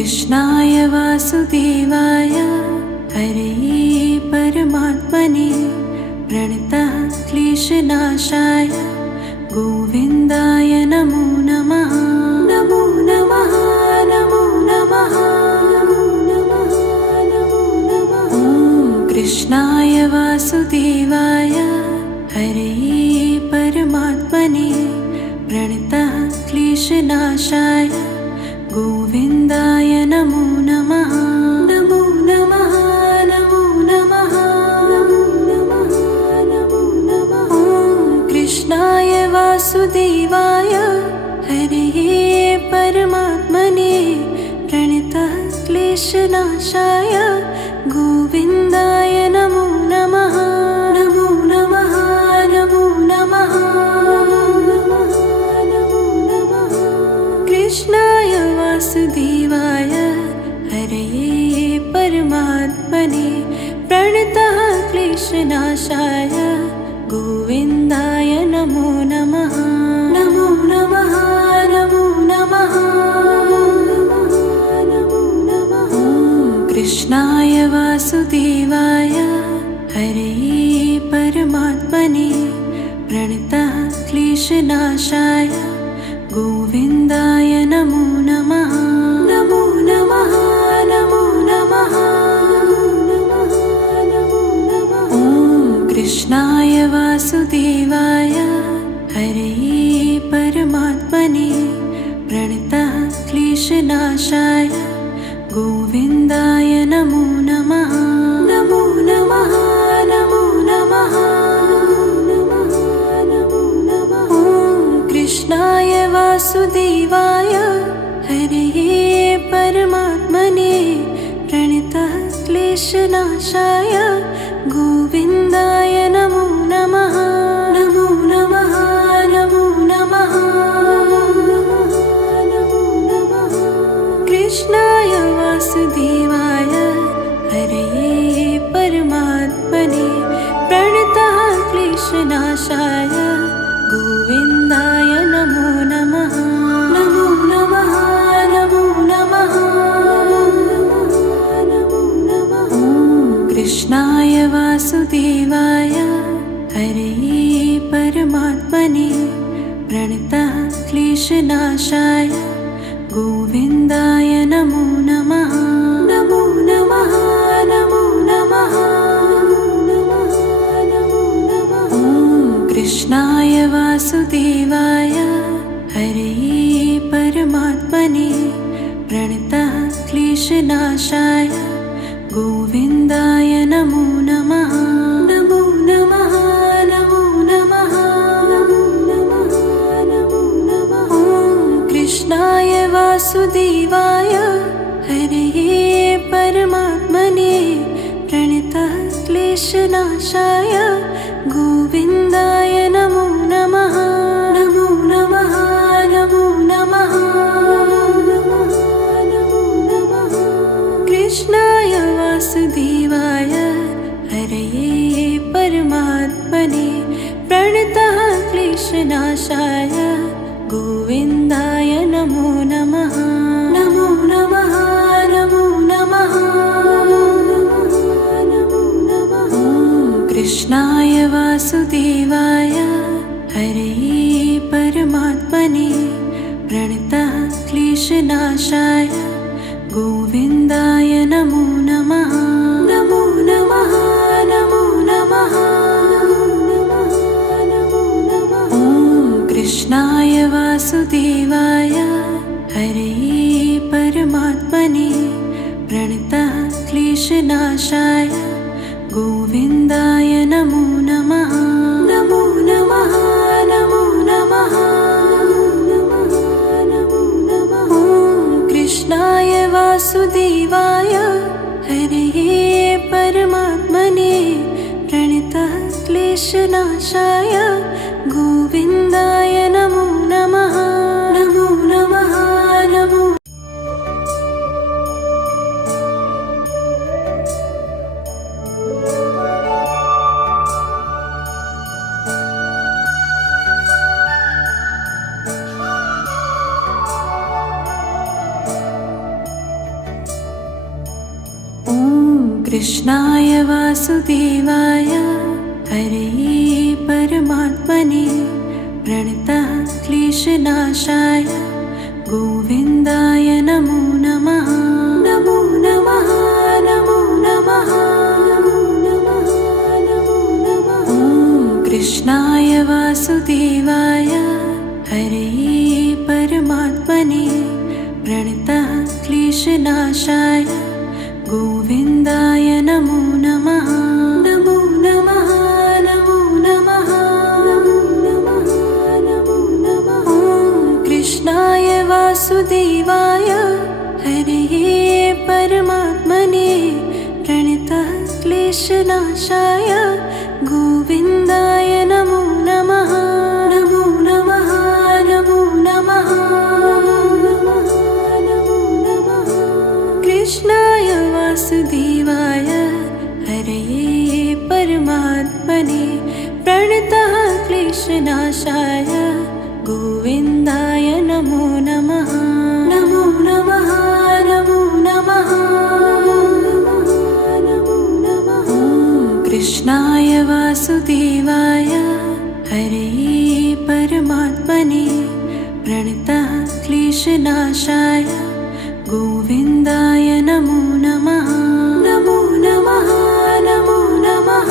कृष्णाय वासुदेवाय हरये परमात्मने प्रणतः क्लेशनाशाय गोविन्दाय नमो नमः। नमो नमः नमो नमः नमो नमः नमो नमः। कृष्णाय वासुदेवाय हरये परमात्मने प्रणतः क्लेशनाशाय गोविन्दाय नमो नमः। नमो नमः नमो नमः नमो नमः नमो नमः। कृष्णाय वासुदेवाय हरये परमात्मने प्रणतः क्लेशनाशाय गोविन्दाय नमो नमः। नमो नमः नमो नमः नमो नमः नमो नमः। कृष्णाय वासुदेवाय हरये परमात्मने प्रणतः क्लेशनाशाय गोविन्दाय नमो नमः। नमो नमः नमो नमः नमो नमः। कृष्णाय वासुदेवाय हरये परमात्मने प्रणतः क्लेशनाशाय गोविन्दाय नमो नमः। नमो नमः नमो नमः नमो नमः। कृष्णाय वासुदेवाय हरये परमात्मने प्रणतः क्लेशनाशाय गोविन्दाय नमो नमः। नमो नमः नमो नमः नमो नमः। कृष्णाय वासुदेवाय हरये परमात्मने प्रणतः क्लेशनाशाय गोविन्दाय नमो नमः। नमो नमः नमो नमः नमो नमः। कृष्णाय वासुदेवाय हरये परमात्मने प्रणतः क्लेशनाशाय गोविन्दाय नमो नमः। नमो नमः नमो नमः नमो नमः। कृष्णाय वासुदेवाय हरये परमात्मने प्रणतः क्लेशनाशाय गोविन्दाय नमो नमः। नमो नमः नमो नमः नमो नमः। कृष्णाय वासुदेवाय हरये परमात्मने प्रणतः क्लेशनाशाय गोविन्दाय नमो नमः। नमो नमः नमो नमः नमो नमः नमो नमः। कृष्णाय वासुदेवाय हरये परमात्मने प्रणतः क्लेशनाशाय गोविन्दाय नमो नमः। नमो नमः नमो नमः नमो नमः। कृष्णाय वासुदेवाय हरये परमात्मने प्रणतः क्लेशनाशाय गोविन्दाय नमो नमः। नमो नमः नमो नमः नमो नमः। कृष्णाय वासुदेवाय हरये परमात्मने प्रणतः क्लेशनाशाय गोविन्दाय नमो नमः। नमो नमः नमो नमः नमो नमः। कृष्णाय वासुदेवाय हरये परमात्मने प्रणतः क्लेशनाशाय गोविन्दाय नमो नमः। नमो नमः नमो नमः नमो नमः। कृष्णाय वासुदेवाय हरये परमात्मने प्रणतः क्लेशनाशाय गोविन्दाय नमो नमः। नमो नमः नमो कृष्णाय वासुदेवाय हरे परमात्मने प्रणतः क्लेशनाशाय गोविन्दाय नमो नमः। नमो नमः नमो नमः कृष्णाय वासुदेवाय हरे परमात्मने प्रणतः क्लेशनाशाय गोविन्दाय नमो नमः। नमो नमः नमो नमः कृष्णाय वासुदेवाय हरे परमात्मने प्रणतः क्लेशनाशाय गोविन्दाय नमो नमः। नमो नमः नमो नमः कृष्णाय वासुदेवाय हरे परमात्मने प्रणतः क्लेशनाशाय गोविन्दाय नमो नमः। नमो नमः नमो नमः कृष्णाय वासुदेवाय हरे परमात्मने प्रणतः क्लेशनाशाय गोविन्दाय नमो नमः। नमो नमः नमो नमः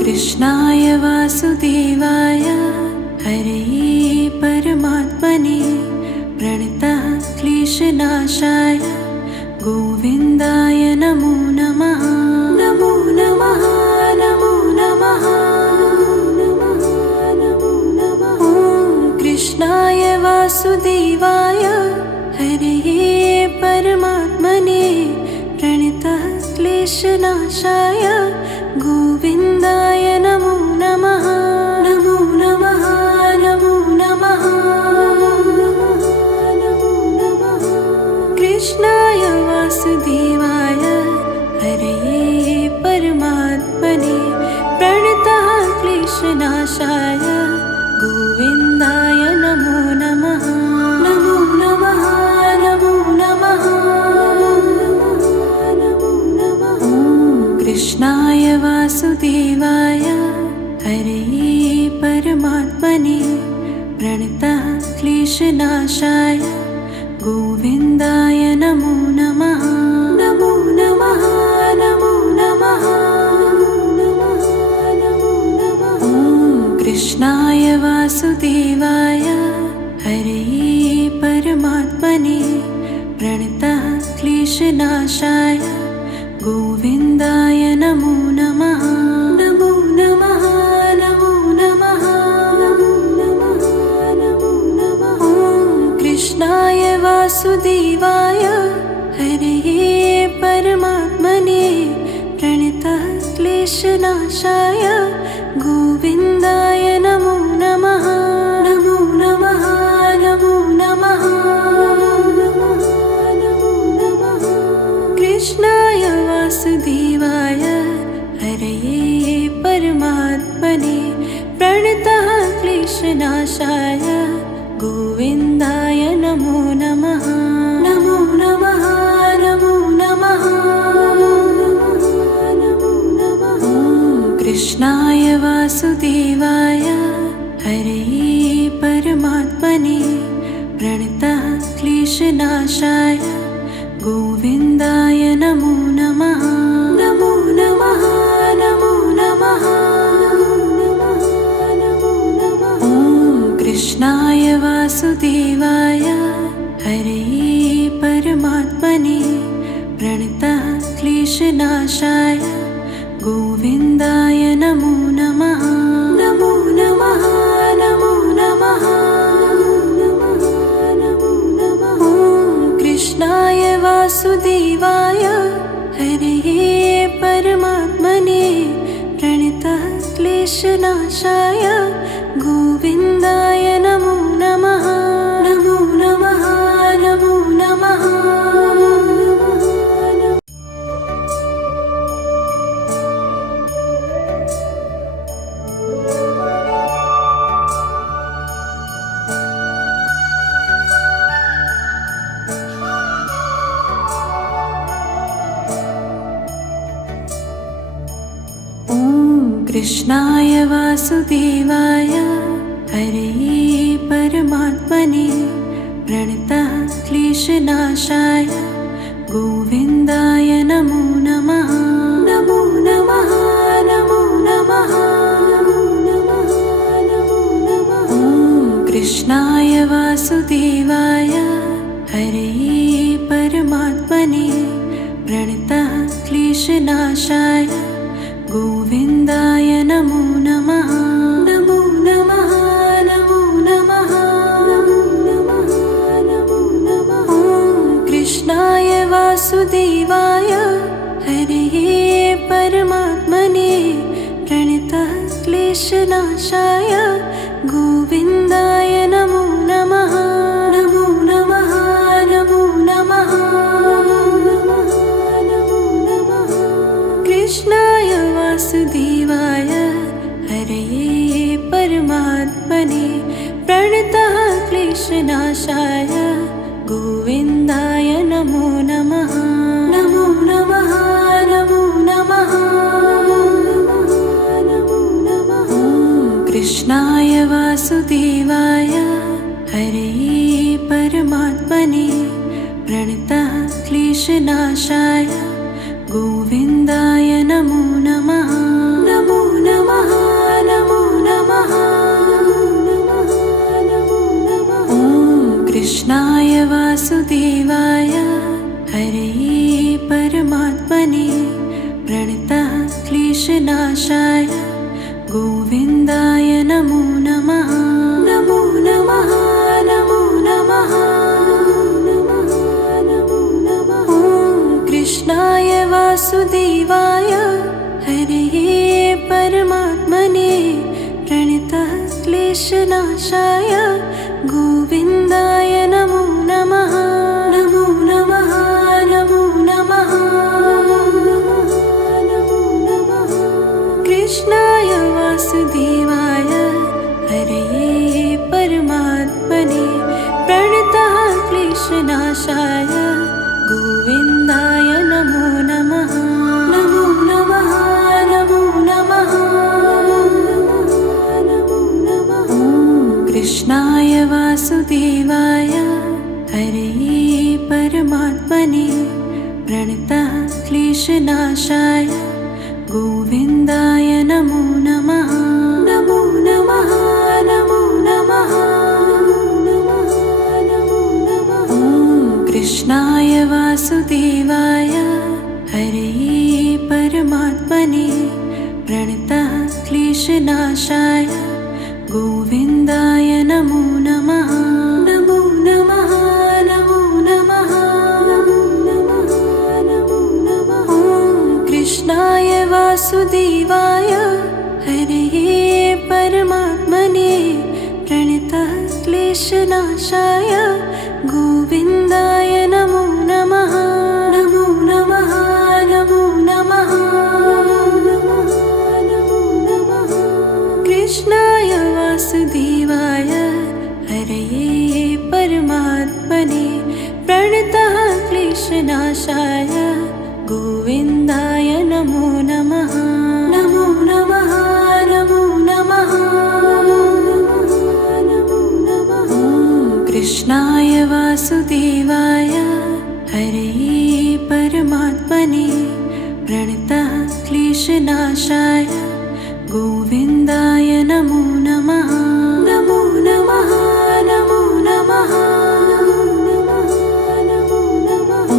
कृष्णाय वासुदेवाय हरे परमात्मने प्रणतः क्लेशनाशाय गोविन्दाय नमो नमः। नमो नमः नमो नमः कृष्णाय वासुदेवाय हरे परमात्मने प्रणतः क्लेशनाशाय गोविन्दाय नमो नमः। नमो नमः नमो नमः कृष्णाय वासुदेवाय हरे परमात्मने प्रणतः क्लेशनाशाय गोविन्दाय नमो नमः। नमो नमः नमो नमः कृष्णाय वासुदेवाय हरे परमात्मने प्रणतः क्लेशनाशाय गोविन्दाय नमो नमः। नमो नमः नमो नमः कृष्णाय वासुदेवाय हरे परमात्मने प्रणतः क्लेशनाशाय गोविन्दाय नमो नमः। नमो नमः नमो नमः कृष्णाय वासुदेवाय हरे परमात्मने प्रणतः क्लेशनाशाय गोविन्दाय नमो नमः। नमो नमः नमो नमः कृष्णाय वासुदेवाय हरे परमात्मने प्रणतः क्लेशनाशाय गोविन्दाय नमो नमः। नमो नमः नमो नमः कृष्णाय वासुदेवाय हरे परमात्मने प्रणतः क्लेशनाशाय गोविन्दाय नमो नमः। नमो नमः नमो नमः कृष्णाय वासुदेवाय हरे परमात्मने प्रणतः क्लेशनाशाय गोविन्दाय नमो नमः। नमो नमः नमो नमः कृष्णाय वासुदेवाय हरे परमात्मने प्रणतः क्लेशनाशाय गोविन्दाय नमो नमः। नमो नमः नमो नमः वासुदेवाय हरे परमात्मने प्रणतः क्लेशनाशाय गोविन्दाय नमो नमः। नमो नमः नमो नमः नमो नमः नमो नमः। कृष्णाय वासुदेवाय हरे परमात्मने प्रणतः क्लेशनाशाय गोविन्दाय नमो नमः। नमो नमः नमो नमः नमो नमः नमो नमः। कृष्णाय वासुदेवाय हरे परमात्मने प्रणतः क्लेशनाशाय गोविन्दाय नमो नमः। नमो नमः नमो नमः नमो नमः। कृष्णाय वासुदेवाय हरे परमात्मने प्रणतः क्लेशनाशाय गोविन्दाय नमो नमः। नमो नमः नमो नमः नमो नमः। कृष्णाय वासुदेवाय हरे परमात्मने प्रणतः क्लेशनाशाय गोविन्दाय नमो नमः। नमो नमः नमो नमः नमो नमः। कृष्णाय वासुदेवाय हरे परमात्मने प्रणतः क्लेशनाशाय गोविन्दाय नमो नमः। नमो नमः नमो नमः नमो नमः। कृष्णाय वासुदेवाय हरे परमात्मने प्रणतः क्लेशनाशाय गोविन्दाय नमो नमः। नमो नमः नमो नमः नमो नमः। कृष्णाय वासुदेवाय हरे परमात्मने प्रणतः क्लेशनाशाय गोविन्दाय नमो नमः। नमो नमः नमो नमः नमो नमः। कृष्णाय वासुदेवाय हरे परमात्मने प्रणतः क्लेशनाशाय गोविन्दाय नमो नमः। नमो नमः नमो नमः नमो नमः। कृष्णाय वासुदेवाय हरे परमात्मने प्रणतः क्लेशनाशाय गोविन्दाय नमो नमः। नमो नमः नमो नमः नमो नमः। कृष्णाय वासुदेवाय हरे परमात्मने प्रणतः क्लेशनाशाय गोविन्दाय नमो नमः। नमो नमः नमो नमः नमो नमः। कृष्णाय वासुदेवाय हरे परमात्मने प्रणतः क्लेशनाशाय गोविन्दाय नमो नमः। नमो नमः नमो नमः नमो नमः। कृष्णाय वासुदेवाय हरे परमात्मने प्रणतः क्लेशनाशाय गोविन्दाय नमो नमः। नमो नमः नमो नमः नमो नमः।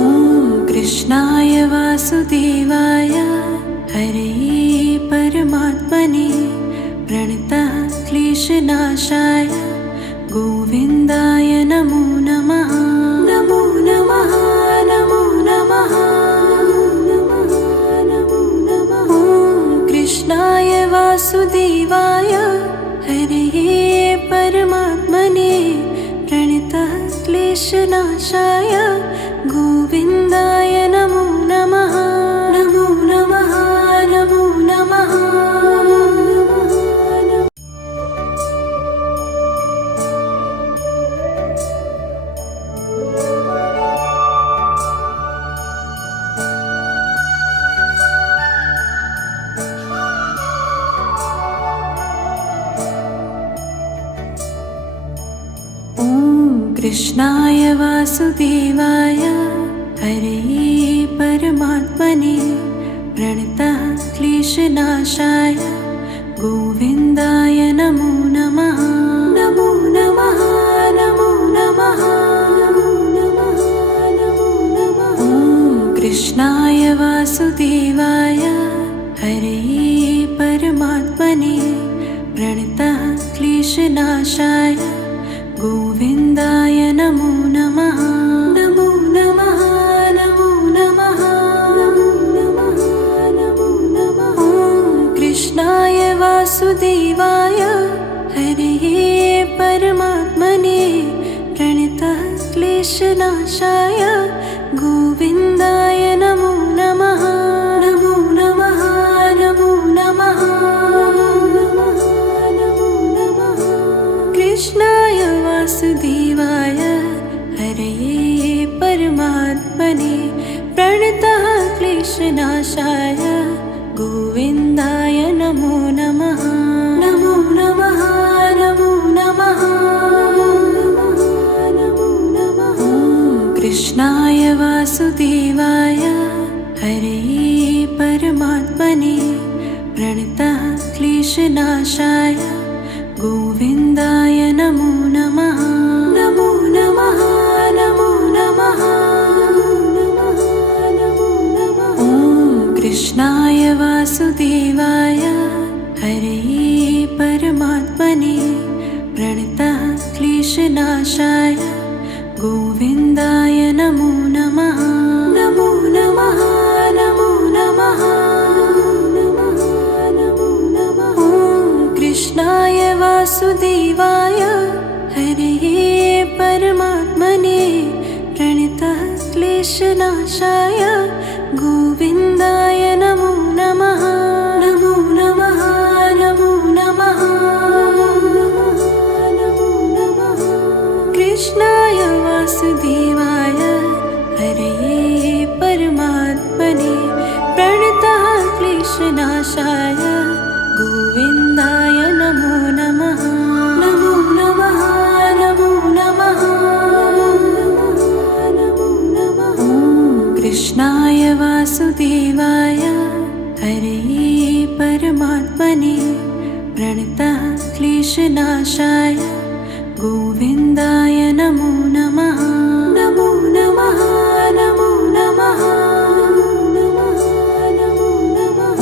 कृष्णाय वासुदेवाय हरे परमात्मने प्रणतः क्लेशनाशाय गोविन्दाय नमो नमः। नमो नमः नमो नमः नमो नमः। कृष्णाय वासुदेवाय हरे परमात्मने प्रणतः क्लेशनाशाय गोविन्दाय नमो नमः। नमो नमः नमो नमः। कृष्णाय वासुदेवाय हरे परमात्मने प्रणतः क्लेशनाशाय गोविन्दाय नमो नमः। नमो नमः नमो नमः नमो नमः नमो नमः। कृष्णाय वासुदेवाय हरे परमात्मने प्रणतः क्लेशनाशाय गोविन्दाय नमो नमः। नमो नमः नमो नमः नमो नमः नमो नमः। कृष्णाय वासुदेवाय हरे परमात्मने प्रणतः क्लेशनाशाय गोविन्दाय नमो नमः। नमो नमः नमो नमः नमो नमः। कृष्णाय वासुदेवाय हरे परमात्मने प्रणतः क्लेशनाशाय गोविन्दाय नमो नमः। नमो नमः नमो नमः नमो नमः। कृष्णाय वासुदेवाय हरे परमात्मने प्रणतः क्लेशनाशाय गोविन्दाय नमो नमः। नमो नमः नमो नमः नमो नमः। कृष्णाय वासुदेवाय हरे परमात्मने प्रणतः क्लेशनाशाय गोविन्दाय नमो नमः। नमो नमः नमो नमः नमो नमः। कृष्णाय वासुदेवाय हरे परमात्मने प्रणतः क्लेशनाशाय गोविन्दाय नमो नमः। नमो नमः नमो नमः नमो नमः। कृष्णाय वासुदेवाय हरे परमात्मने प्रणतः क्लेशनाशाय गोविन्दाय नमो नमः। नमो नमः नमो नमः नमो नमः। कृष्णाय वासुदेवाय हरे परमात्मने प्रणतः क्लेशनाशाय गोविन्दाय नमो नमः। नमो नमः नमो नमः नमो नमः।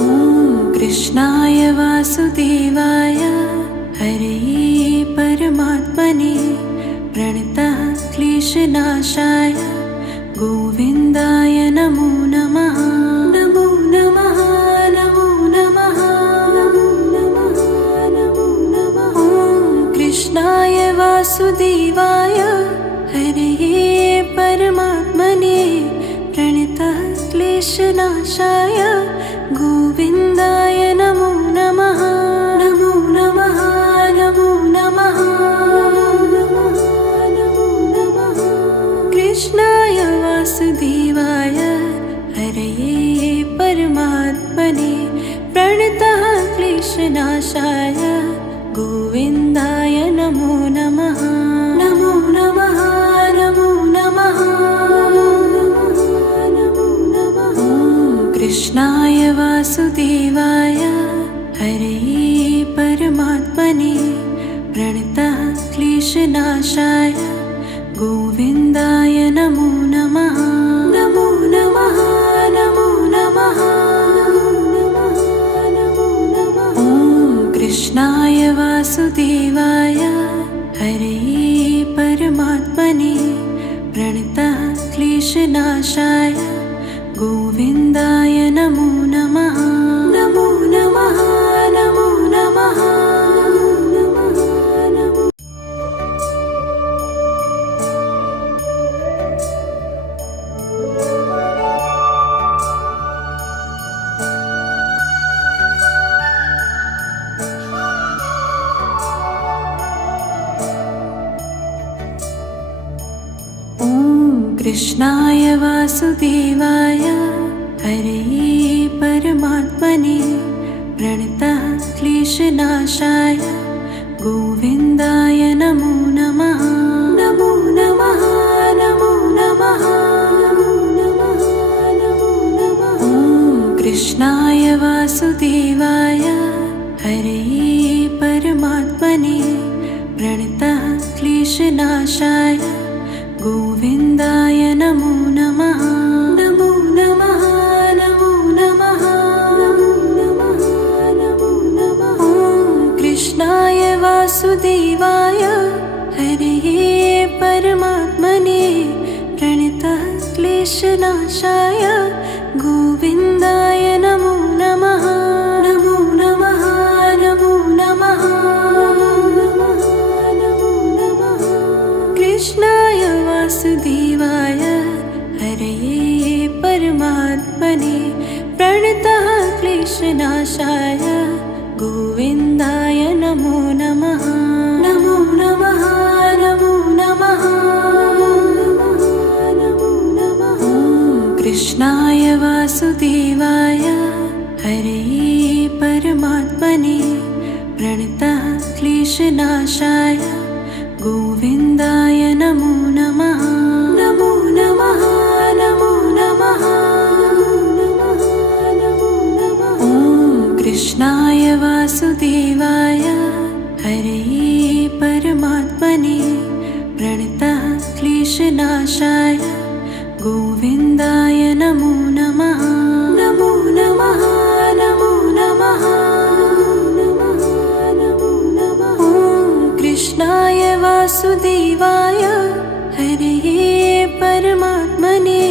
कृष्णाय वासुदेवाय हरे परमात्मने प्रणतः क्लेशनाशाय गोविन्दाय नमो नमः। नमो नमः नमो नमः नमो नमः। कृष्णाय वासुदेवाय हरे परमात्मने प्रणतः क्लेशनाशाय गोविन्दाय नमो नमः। नमो नमः नमो नमः नमो नमः। कृष्णाय वासुदेवाय हरे परमात्मने प्रणतः क्लेशनाशाय गोविन्दाय नमो नमः। नमो नमः नमो नमः नमो नमः। कृष्णाय वासुदेवाय हरे परमात्मने प्रणतः क्लेशनाशाय गोविन्दाय नमो नमः। नमो नमः नमो नमः नमो नमः। कृष्णाय वासुदेवाय हरे परमात्मने प्रणतः क्लेशनाशाय गोविन्दाय नमो नमः। नमो नमः नमो नमः नमो। कृष्णाय वासुदेवाय हरे परमात्मने प्रणतः क्लेशनाशाय गोविन्दाय नमो नमः। नमो नमः वासुदेवाय हरे परमात्मने प्रणतः क्लेशनाशाय गोविन्दाय नमो नमः। नमो नमः नमो नमः नमो नमः नमो नमः। कृष्णाय वासुदेवाय हरे परमात्मने प्रणतः क्लेशनाशाय गोविन्दाय नमो नमः। नमो नमः नमो नमः नमो नमः। कृष्णाय वासुदेवाय हरे परमात्मने प्रणतः क्लेशनाशाय गोविन्दाय नमो नमः। नमो नमः नमो नमः नमो नमः। कृष्णाय वासुदेवाय हरे परमात्मने प्रणतः क्लेशनाशाय गोविन्दाय नमो नमः। नमो नमः नमो नमः नमो नमः। कृष्णाय वासुदेवाय हरे परमात्मने प्रणतः क्लेशनाशाय गोविन्दाय नमो नमः। नमो नमः नमो नमः नमो नमः। कृष्णाय वासुदेवाय हरे परमात्मने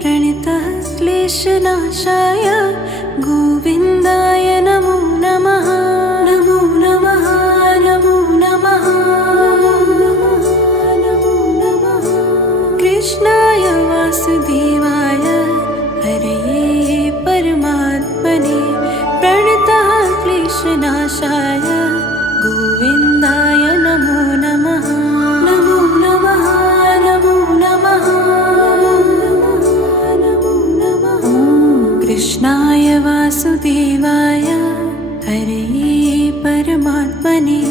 प्रणतः क्लेशनाशाय गोविन्दाय नमो नमः। नमो नमः नमो नमः नमो नमः। कृष्णाय वासुदेवाय हरे परमात्मने प्रणतः क्लेशनाशाय गोविन्दाय नमो नमः। नमो नमः नमो नमः नमो नमः। कृष्णाय वासुदेवाय हरे परमात्मने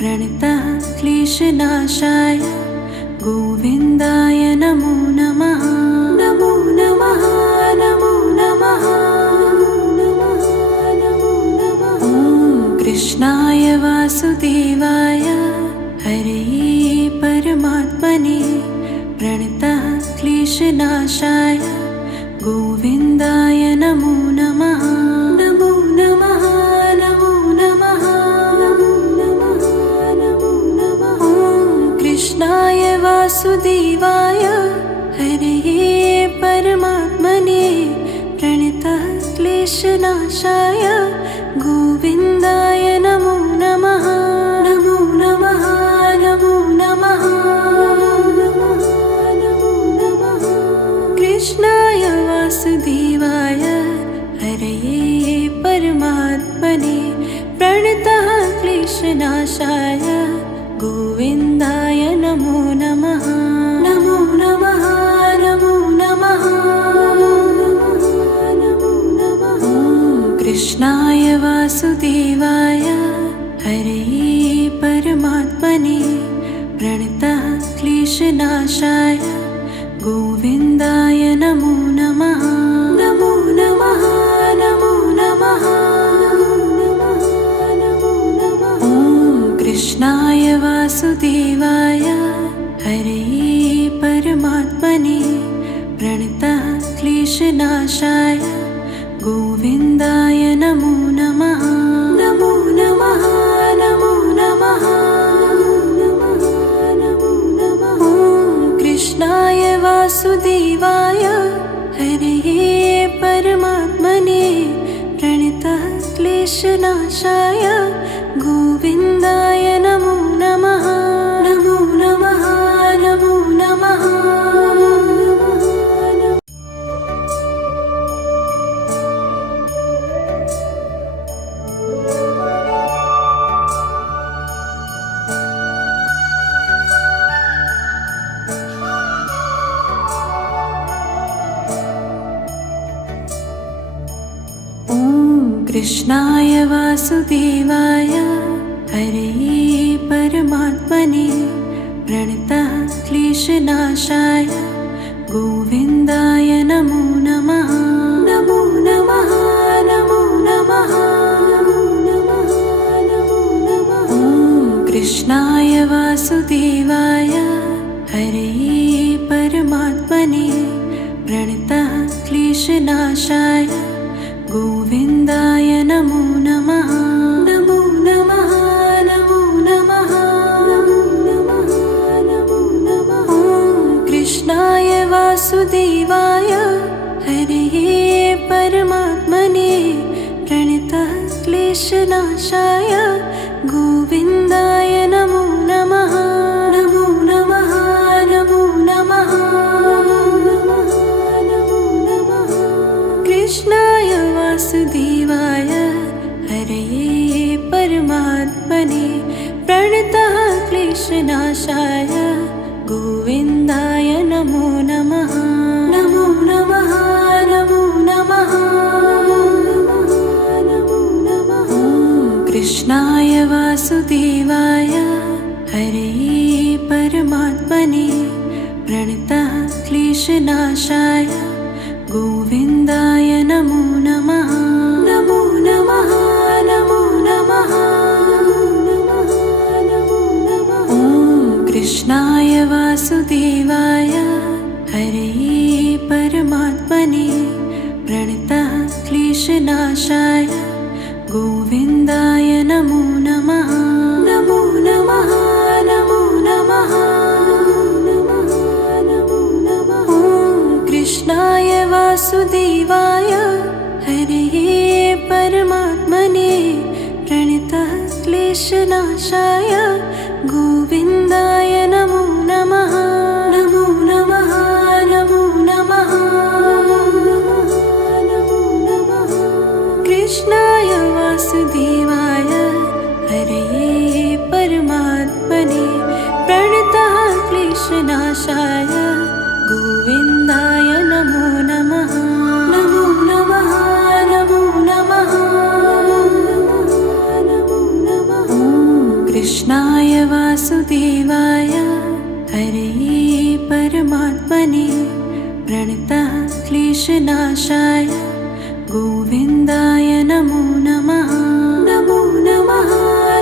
प्रणतः क्लेशनाशाय गोविन्दाय नमो नमः। नमो नमः नमो नमः नमो नमः। कृष्णाय वासुदेवाय हरे परमात्मने प्रणतः क्लेशनाशाय गोविन्दाय नमो नमः। नमो नमः नमो नमः नमो नमः। कृष्णाय वासुदेवाय हरे परमात्मने प्रणतः क्लेशनाशाय गोविन्दाय नमो नमः। नमो नमः नमो नमः नमो नमः। कृष्णाय वासुदेवाय हरे परमात्मने प्रणतः क्लेशनाशाय गोविन्दाय नमो नमः। नमो नमः नमो नमः नमो नमः। कृष्णाय वासुदेवाय हरे परमात्मने प्रणतः क्लेशनाशाय गोविन्दाय नमो नमः। नमो नमः नमो नमः नमो नमः। कृष्णाय वासुदेवाय हरे परमात्मने प्रणतः क्लेशनाशाय गोविन्दाय नमो नमः। नमो नमः नमो नमः नमो नमः। कृष्णाय वासुदेवाय हरे परमात्मने प्रणतः क्लेशनाशाय गोविन्दाय नमो नमः। नमो नमः नमो नमः कृष्णाय वासुदेवाय हरे परमात्मने प्रणतः क्लेशनाशाय गोविन्दाय नमो नमः। नमो नमः नमो नमः कृष्णाय वासुदेवाय हरे परमात्मने प्रणतः क्लेशनाशाय गोविन्दाय नमो नमः। नमो नमः नमो नमः नमो नमः नमो नमः। कृष्णाय वासुदेवाय हरे परमात्मने प्रणतः क्लेशनाशाय गोविन्दाय नमो नमः। नमो नमः नमो नमः नमो नमः। कृष्णाय वासुदेवाय हरे परमात्मने प्रणतः क्लेशनाशाय गोविन्दाय नमो नमः। नमो नमः नमो नमः नमो नमः। कृष्णाय वासुदेवाय हरे परमात्मने प्रणतः क्लेशनाशाय गोविन्दाय नमो नमः। नमो नमः नमो नमः नमो नमः। कृष्णाय वासुदेवाय हरे परमात्मने प्रणतः क्लेशनाशाय गोविन्दाय नमो नमः। नमो नमः नमो नमः नमो नमः। कृष्णाय वासुदेवाय हरे परमात्मने प्रणतः क्लेशनाशाय गोविन्दाय नमो नमः। नमो नमः नमो नमः नमो नमः। कृष्णाय वासुदेवाय हरे परमात्मने प्रणतः क्लेशनाशाय गोविन्दाय नमो नमः। नमो नमः नमो नमः नमो नमः। कृष्णाय वासुदेवाय हरे परमात्मने प्रणतः क्लेशनाशाय गोविन्दाय नमो नमः। नमो नमः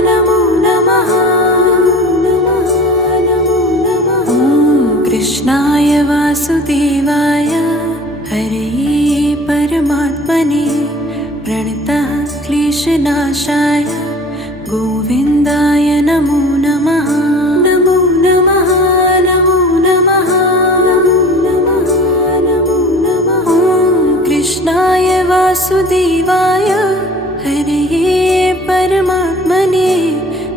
नमो नमः नमो नमः। कृष्णाय वासुदेवाय हरे परमात्मने प्रणतः क्लेशनाशाय गोविन्दाय नमो नमः। नमो नमः नमो नमः नमो नमः। कृष्णाय वासुदेवाय हरे परमात्मने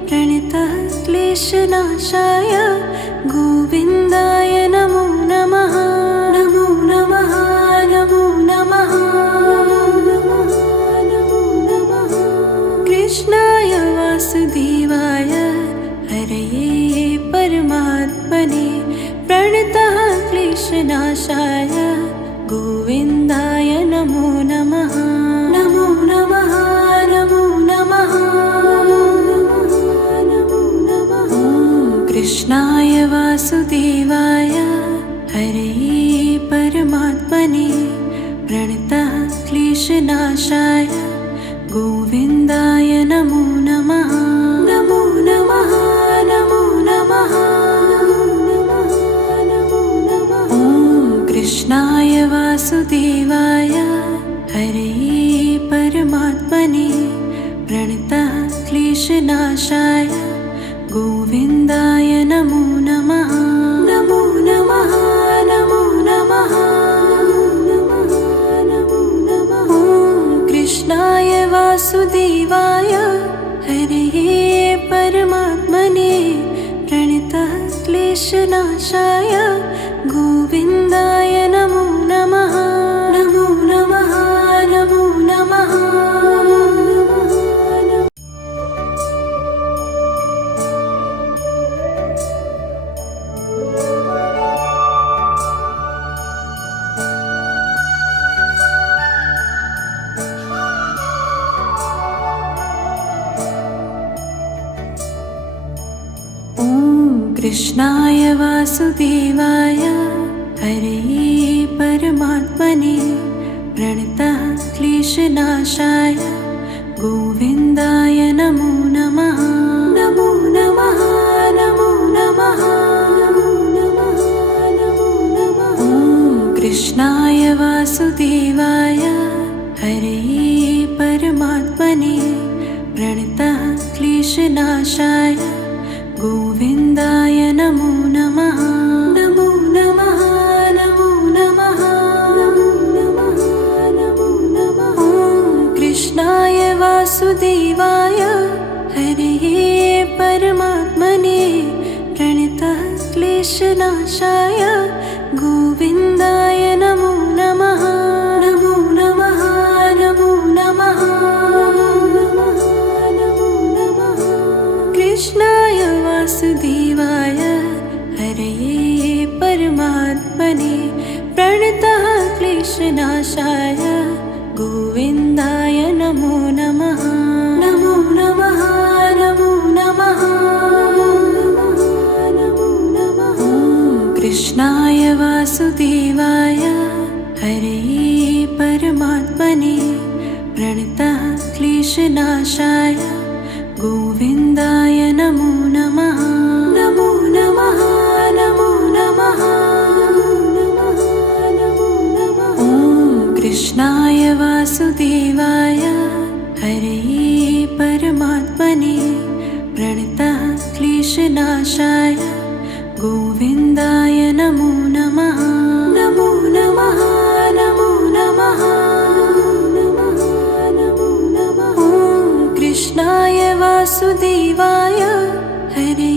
प्रणतः क्लेशनाशाय गोविन्दाय नमो नमः। नमो नमः नमो नमः नमो नमः। कृष्णाय वासुदेवाय हरे परमात्मने प्रणतः क्लेशनाशाय गोविन्दाय नमो नमः। नमो नमः नमो नमः नमो नमः। कृष्णाय वासुदेवाय हरे परमात्मने प्रणतः क्लेशनाशाय गोविन्दाय नमो नमः। नमो नमः नमो नमः नमो नमः। कृष्णाय वासुदेवाय हरे परमात्मने प्रणतः क्लेशनाशाय गोविन्दाय नमो नमः। नमो नमः नमो नमः नमो नमः। कृष्णाय वासुदेवाय हरे परमात्मने प्रणतः क्लेशनाशाय गोविन्दाय नमो नमः। नमो नमः नमो नमः। कृष्णाय वासुदेवाय हरे परमात्मने प्रणतः क्लेशनाशाय गोविन्दाय नमो नमः। नमो नमः वासुदेवाय हरे परमात्मने प्रणतः क्लेशनाशाय गोविन्दाय नमो नमः। नमो नमः नमो नमः नमो नमः नमो नमः। ॐ कृष्णाय वासुदेवाय हरे परमात्मने प्रणतः क्लेशनाशाय गोविन्दाय नमो नमः। नमो नमः नमो नमः नमो नमः। कृष्णाय वासुदेवाय हरे परमात्मने प्रणतः क्लेशनाशाय गोविन्दाय नमो नमः। नमो नमः नमो नमः नमो नमः। कृष्णाय वासुदेवाय हरे परमात्मने प्रणतः क्लेशनाशाय गोविन्दाय नमो नमः। नमो नमः नमो नमः नमो नमः। ॐ कृष्णाय वासुदेवाय हरे परमात्मने प्रणतः क्लेशनाशाय गोविन्दाय नमो नमः। नमो नमः नमो नमः नमो नमः। ॐ कृष्णाय वासुदेवाय हरे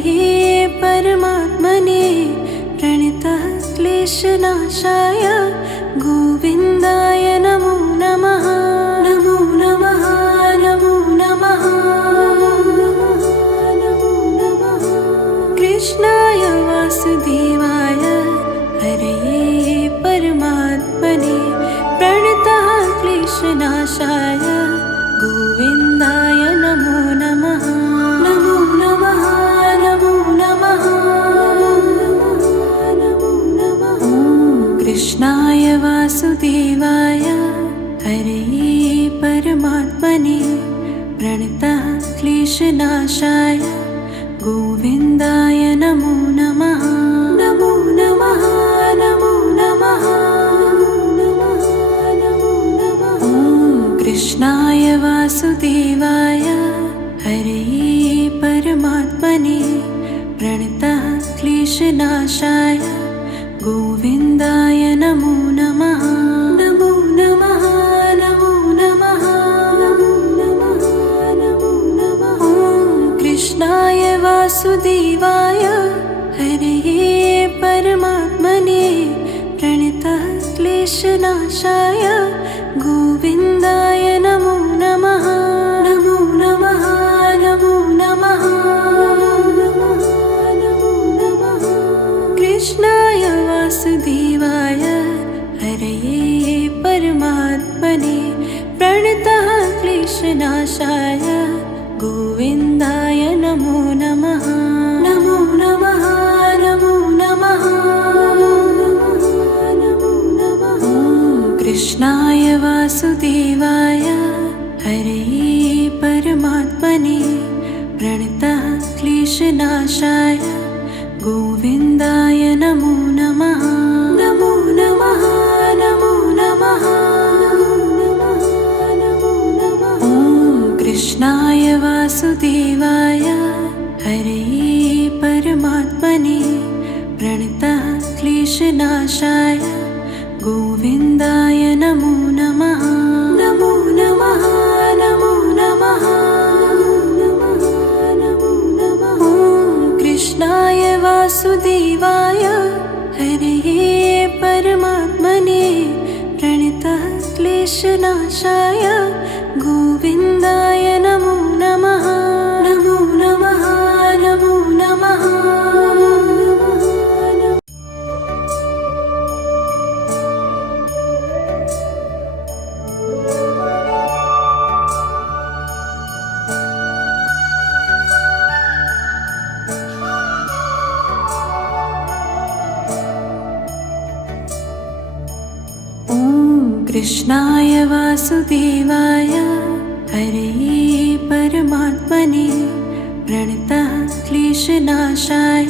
परमात्मने प्रणतः क्लेशनाशाय गोविन्दाय नमो नमः। नमो नमः नमो नमः नमो नमः। कृष्णाय वासुदेवाय हरे परमात्मने प्रणतः क्लेशनाशाय गोविन्दाय नमो नमः। नमो नमः नमो नमः नमो नमः। कृष्णाय वासुदेवाय हरे परमात्मने प्रणतः क्लेशनाशाय गोविन्दाय नमो नमः। नमो नमः नमो नमः नमो नमः। कृष्णाय वासुदेवाय हरे परमात्मने प्रणतः क्लेशनाशाय गोविन्दाय नमो नमः। नमो नमः नमो नमः नमो नमः। कृष्णाय वासुदेवाय हरे परमात्मने प्रणतः क्लेशनाशाय गोविन्दाय नमो नमः। नमो नमः नमो नमः नमो नमः। कृष्णाय वासुदेवाय हरे परमात्मने प्रणतः क्लेशनाशाय गोविन्दाय नमो नमः। नमो नमः नमो नमः नमो नमः। कृष्णाय वासुदेवाय हरे परमात्मने प्रणतः क्लेशनाशाय गोविन्दाय नमो नमः। नमो नमः नमो नमः नमो नमः। कृष्णाय वासुदेवाय हरे परमात्मने प्रणतः क्लेशनाशाय गोविन्दाय नमो नमः। नमो नमः नमो नमः नमो नमः। कृष्णाय वासुदेवाय हरे परमात्मने प्रणतः क्लेशनाशाय गोविन्दाय नमो नमः। नमो नमः नमो नमः। कृष्णाय वासुदेवाय हरे परमात्मने प्रणतः क्लेशनाशाय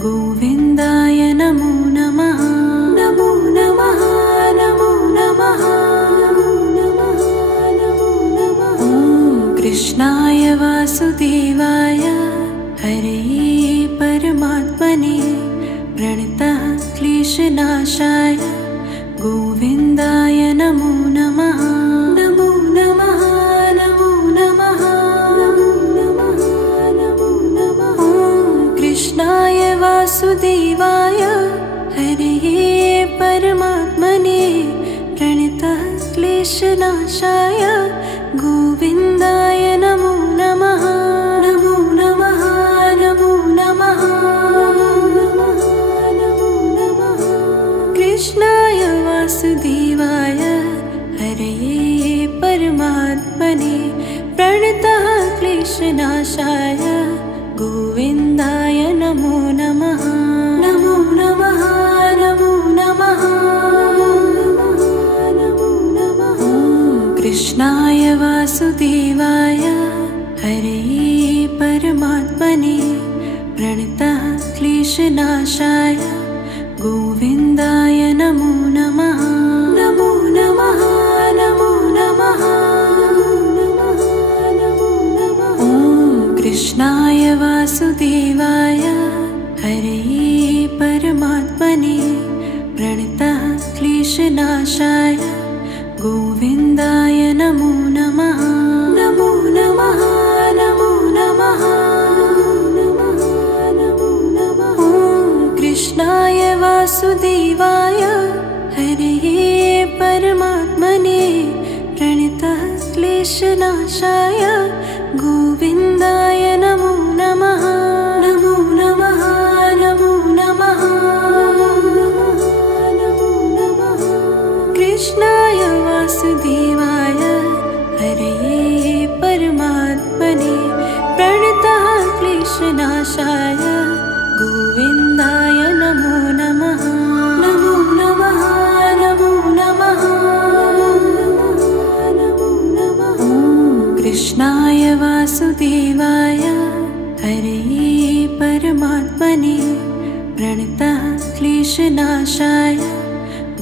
गोविन्दाय नमो नमः। नमो नमः नमो नमः कृष्णाय वासुदेवाय हरे परमात्मने प्रणतः क्लेशनाशाय गोविन्दाय नमो नमः। नमो नमः नमो नमः नमो नमः नमो नमः। कृष्णाय वासुदेवाय हरे परमात्मने प्रणतः क्लेशनाशाय गोविन्दाय नमो नमः। नमो नमः नमो नमः नमो नमः। कृष्णाय वासुदेवाय हरे परमात्मने प्रणतः क्लेशनाशाय गोविन्दाय नमो नमः। नमो नमः नमो नमः नमो नमः। कृष्णाय वासुदेवाय हरे परमात्मने प्रणतः क्लेशनाशाय गोविन्दाय नमो नमः। नमो नमः नमो नमः नमो नमः। कृष्णाय वासुदेवाय हरे परमात्मने प्रणतः क्लेशनाशाय गोविन्दाय नमो नमः। नमो नमः नमो नमः नमो नमः। कृष्णाय वासुदेवाय हरे परमात्मने प्रणतः क्लेशनाशाय गोविन्दाय नमो नमः। नमो नमः नमो नमः नमो नमः। कृष्णाय वासुदेवाय हरे परमात्मने प्रणतः क्लेशनाशाय गोविन्दाय नमो नमः। नमो नमः नमो नमः नमो नमः। कृष्णाय वासुदेवाय हरे परमात्मने प्रणतः क्लेशनाशाय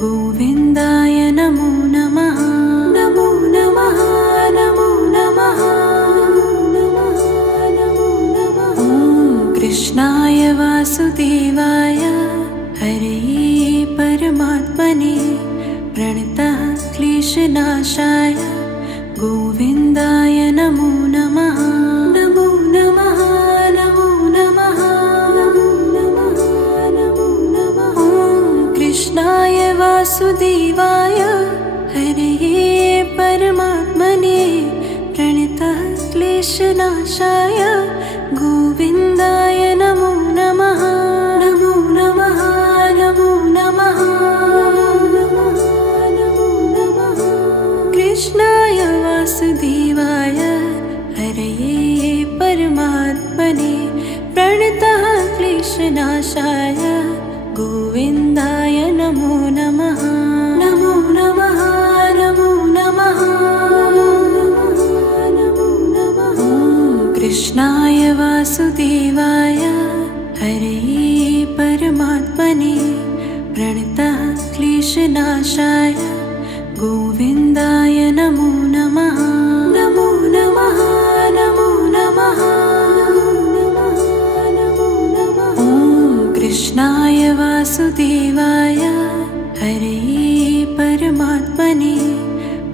गोविन्दाय नमो नमः। नमो नमः नमो नमः नमो नमः। कृष्णाय वासुदेवाय हरे परमात्मने प्रणतः क्लेशनाशाय गोविन्दाय नमो नमः। नमो नमः नमो नमः नमो नमः। कृष्णाय वासुदेवाय हरे परमात्मने प्रणतः क्लेशनाशाय गोविन्दाय नमो नमः। नमो नमः नमो नमः नमो नमः। कृष्णाय वासुदेवाय हरे परमात्मने प्रणतः क्लेशनाशाय गोविन्दाय नमो नमः। नमो नमः नमो नमः नमो नमः। कृष्णाय वासुदेवाय हरे परमात्मने प्रणतः क्लेशनाशाय गोविन्दाय नमो नमः। नमो नमः नमो नमः नमो नमः। कृष्णाय वासुदेवाय हरे परमात्मने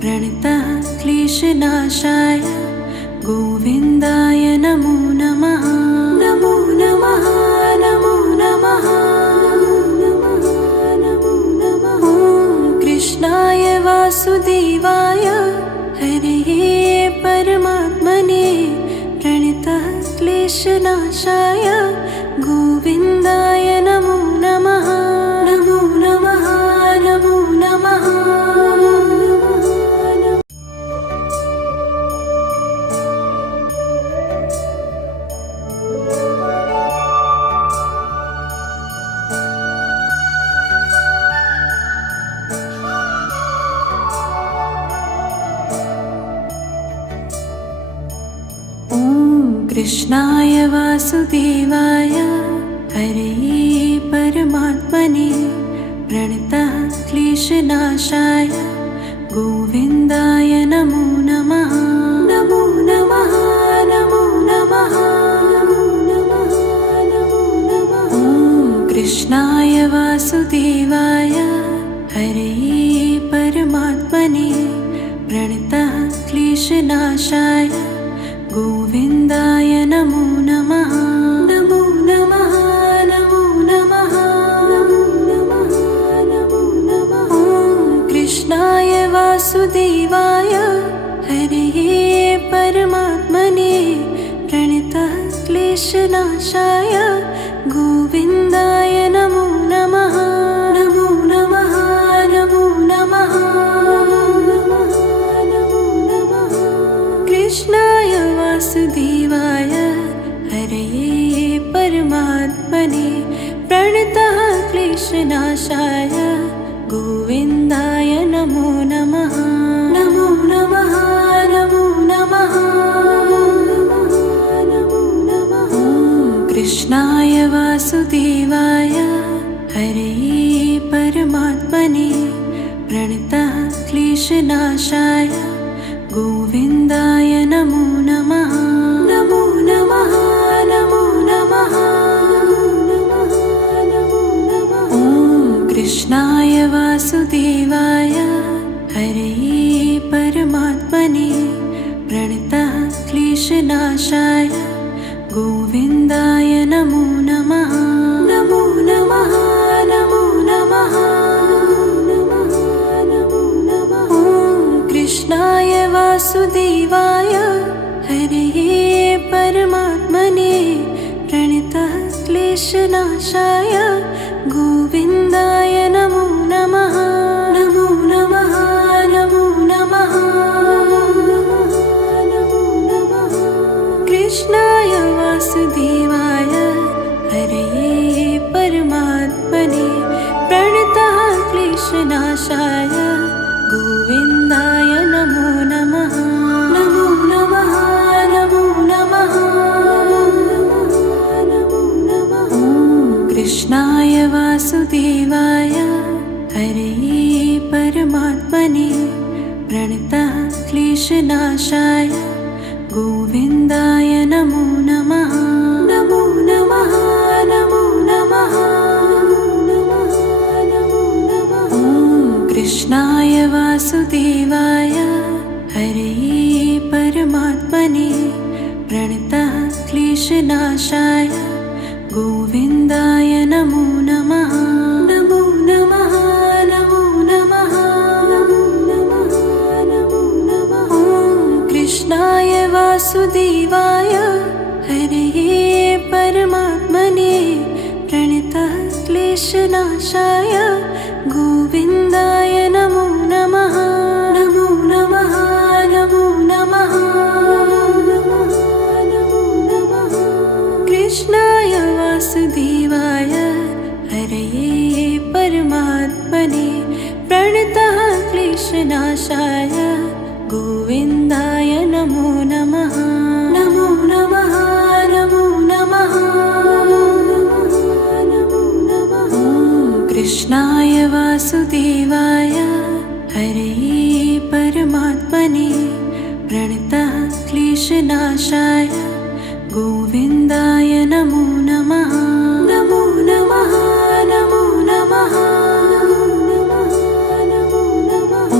प्रणतः क्लेशनाशाय गोविन्दाय नमो नमः। नमो नमः नमो नमः नमो नमः। कृष्णाय वासुदेवाय हरे परमात्मने प्रणतः क्लेशनाशाय गोविन्दाय नमो नमः। नमो नमः नमो नमः। कृष्णाय वासुदेवाय हरे परमात्मने प्रणतः क्लेशनाशाय गोविन्दाय नमो नमः। नमो नमः कृष्णाय वासुदेवाय हरे परमात्मने प्रणतः क्लेशनाशाय गोविन्दाय नमो नमः। नमो नमः नमो नमः नमो नमः नमो नमः। कृष्णाय वासुदेवाय हरे परमात्मने प्रणतः क्लेशनाशाय गोविन्दाय नमो नमः। नमो नमः नमो नमः नमो नमः। कृष्णाय वासुदेवाय हरे परमात्मने प्रणतः क्लेशनाशाय गोविन्दाय नमो नमः। नमो नमः नमो नमः नमो नमः। कृष्णाय वासुदेवाय हरे परमात्मने प्रणतः क्लेशनाशाय गोविन्दाय नमो नमः। नमो नमः नमो नमः नमो नमः। कृष्णाय वासुदेवाय हरे परमात्मने प्रणतः क्लेशनाशाय गोविन्दाय नमो नमः। नमो नमः नमो नमः नमो नमः। कृष्णाय वासुदेवाय हरे परमात्मने प्रणतः क्लेशनाशाय गोविन्दाय नमो नमः। नमो नमः नमो नमः नमो नमः। कृष्णाय वासुदेवाय हरे परमात्मने प्रणतः क्लेशनाशाय गोविन्दाय नमो नमः। नमो नमः नमो नमः नमो नमः। कृष्णाय वासुदेवाय हरे परमात्मने प्रणतः क्लेशनाशाय गोविन्दाय नमो नमः। नमो नमः नमो नमः नमो नमः। कृष्णाय वासुदेवाय हरे परमात्मने प्रणतः क्लेशनाशाय गोविन्दाय नमो नमः। नमो नमः नमो नमः नमो नमः। कृष्णाय वासुदेवाय हरे परमात्मने प्रणतः क्लेशनाशाय गोविन्दाय नमो नमः। नमो नमः नमो नमः नमो नमः। कृष्णाय वासुदेवाय हरे परमात्मने प्रणतः क्लेशनाशाय गोविन्दाय नमो नमः। नमो नमः नमो नमः नमो नमः। कृष्णाय वासुदेवाय हरे परमात्मने प्रणतः क्लेशनाशाय गोविन्दाय नमो नमः। नमो नमः नमो नमः नमो नमः।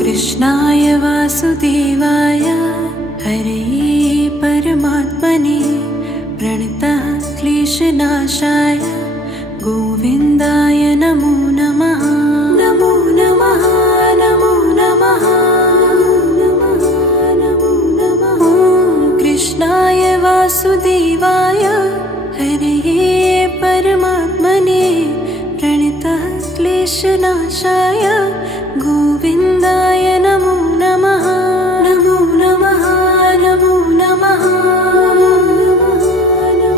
कृष्णाय वासुदेवाय हरे परमात्मने प्रणतः क्लेशनाशाय गोविन्दाय नमो नमः। नमो नमः नमो नमः नमो नमः। कृष्णाय वासुदेवाय हरे परमात्मने प्रणतः क्लेशनाशाय